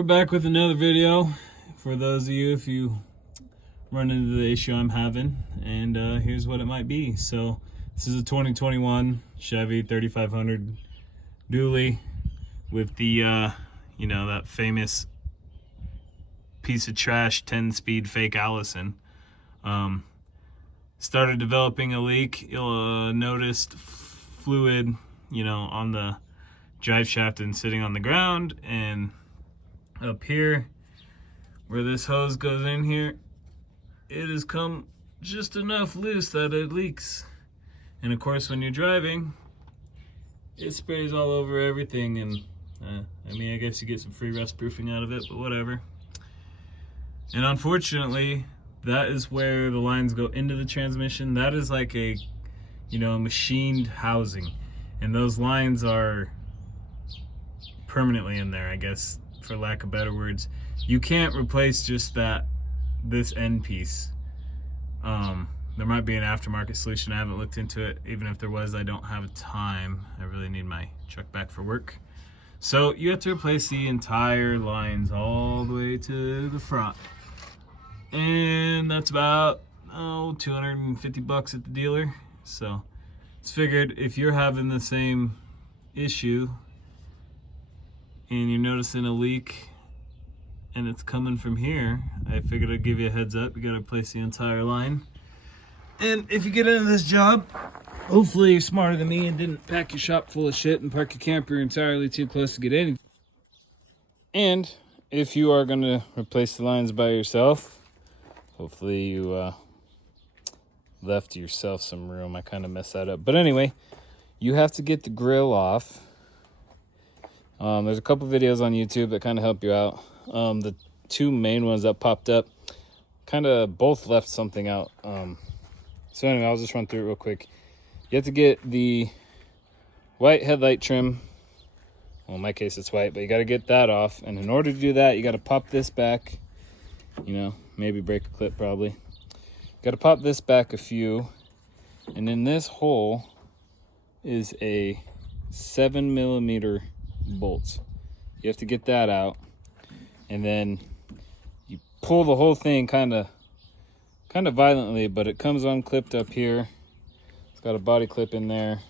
We're back with another video for those of you if you run into the issue I'm having, and here's what it might be. So this is a 2021 Chevy 3500 dually with the you know, that famous piece of trash 10-speed fake Allison. Started developing a leak. You'll noticed fluid, you know, on the drive shaft and sitting on the ground, and up here where this hose goes in here, it has come just enough loose that it leaks. And of course, when you're driving, it sprays all over everything, and I mean, I guess you get some free rust proofing out of it, but whatever. And unfortunately, that is where the lines go into the transmission. That is like a, you know, machined housing, and those lines are permanently in there, I guess, for lack of better words. You can't replace just this end piece. There might be an aftermarket solution. I haven't looked into it. Even if there was, I don't have time. I really need my truck back for work. So you have to replace the entire lines all the way to the front, and that's about $250 at the dealer. So it's figured if you're having the same issue and you're noticing a leak and it's coming from here, I figured I'd give you a heads up. You gotta replace the entire line. And if you get into this job, hopefully you're smarter than me and didn't pack your shop full of shit and park your camper entirely too close to get in. And if you are gonna replace the lines by yourself, hopefully you left yourself some room. I kind of messed that up. But anyway, you have to get the grill off. There's a couple videos on YouTube that kind of help you out. The two main ones that popped up kind of both left something out. So anyway, I'll just run through it real quick. You have to get the white headlight trim. Well, in my case it's white, but you got to get that off. And in order to do that, you got to pop this back. You know, maybe break a clip probably. You got to pop this back a few. And in this hole is a 7mm bolts. You have to get that out, and then you pull the whole thing kind of violently, but it comes unclipped up here. It's got a body clip in there,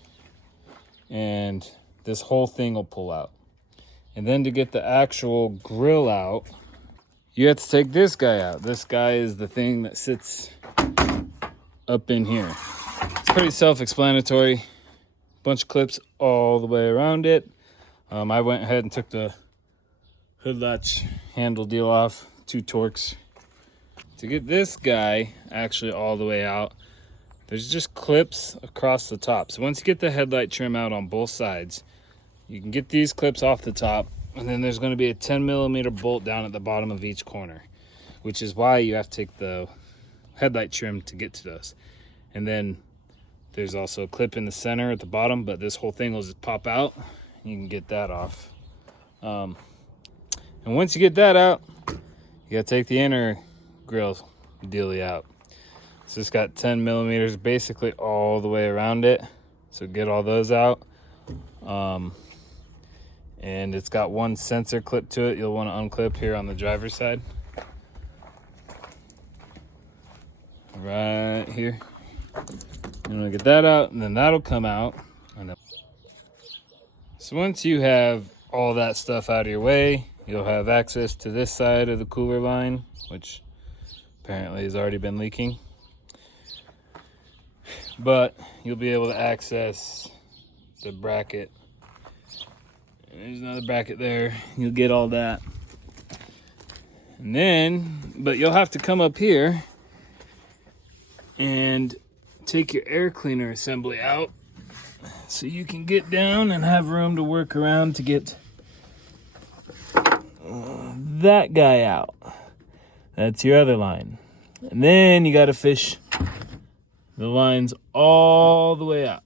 and this whole thing will pull out. And then to get the actual grill out, you have to take this guy out. This guy is the thing that sits up in here. It's pretty self-explanatory. Bunch of clips all the way around it. I went ahead and took the hood latch handle deal off, 2 Torx. To get this guy actually all the way out, there's just clips across the top. So once you get the headlight trim out on both sides, you can get these clips off the top, and then there's going to be a 10mm bolt down at the bottom of each corner, which is why you have to take the headlight trim to get to those. And then there's also a clip in the center at the bottom, but this whole thing will just pop out. You can get that off. And once you get that out, you gotta take the inner grill dealy out. So it's got 10mm basically all the way around it. So get all those out. And it's got one sensor clip to it. You'll want to unclip here on the driver's side. Right here. You want to get that out, and then that'll come out. So once you have all that stuff out of your way, you'll have access to this side of the cooler line, which apparently has already been leaking. But you'll be able to access the bracket. And there's another bracket there. You'll get all that. And then, but you'll have to come up here and take your air cleaner assembly out, so you can get down and have room to work around to get that guy out. That's your other line. And then you got to fish the lines all the way out.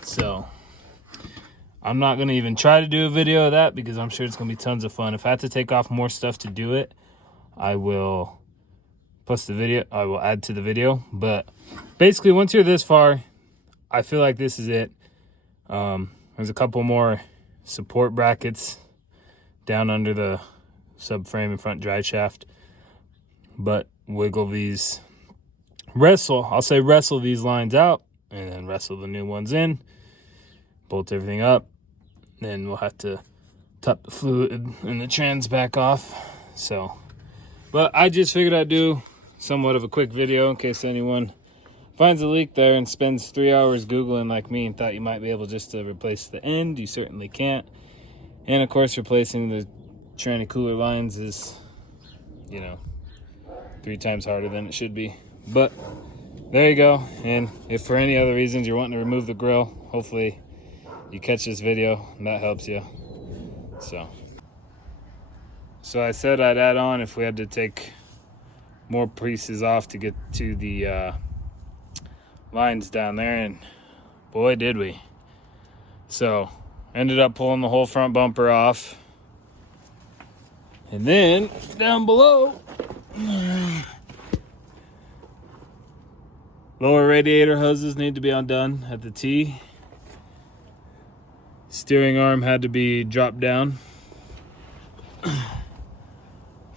So I'm not going to even try to do a video of that because I'm sure it's going to be tons of fun. If I have to take off more stuff to do it, I will post the video. I will add to the video. But basically, once you're this far, I feel like this is it. There's a couple more support brackets down under the subframe and front drive shaft. But wiggle these, wrestle these lines out, and then wrestle the new ones in, bolt everything up. Then we'll have to top the fluid and the trans back off. So, but I just figured I'd do somewhat of a quick video in case anyone finds a leak there and spends 3 hours Googling like me and thought you might be able just to replace the end. You certainly can't. And of course, replacing the tranny cooler lines is, you know, 3 times harder than it should be. But there you go. And if for any other reasons you're wanting to remove the grill, hopefully you catch this video and that helps you. So I said I'd add on if we had to take more pieces off to get to the lines down there, and boy did we. So ended up pulling the whole front bumper off, and then down below, lower radiator hoses need to be undone at the T. Steering arm had to be dropped down.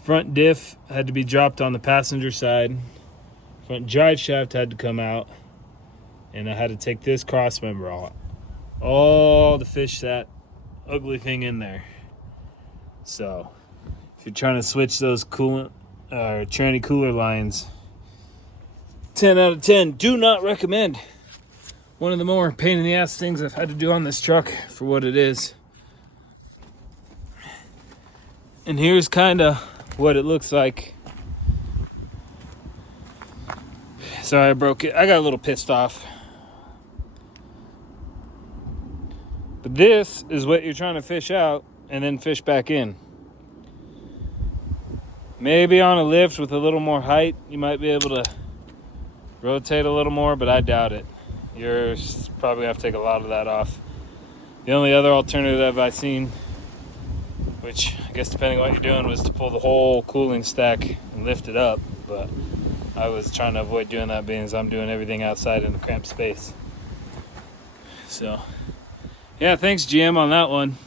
Front diff had to be dropped on the passenger side. Front drive shaft had to come out. And I had to take this cross member off, all to fish that ugly thing in there. So if you're trying to switch those coolant or tranny cooler lines, 10 out of 10, do not recommend. One of the more pain in the ass things I've had to do on this truck for what it is. And here's kind of what it looks like. Sorry I broke it. I got a little pissed off. But this is what you're trying to fish out and then fish back in. Maybe on a lift with a little more height, you might be able to rotate a little more, but I doubt it. You're probably gonna have to take a lot of that off. The only other alternative I've seen, which I guess depending on what you're doing, was to pull the whole cooling stack and lift it up. But I was trying to avoid doing that, being as I'm doing everything outside in the cramped space. So yeah, thanks GM on that one.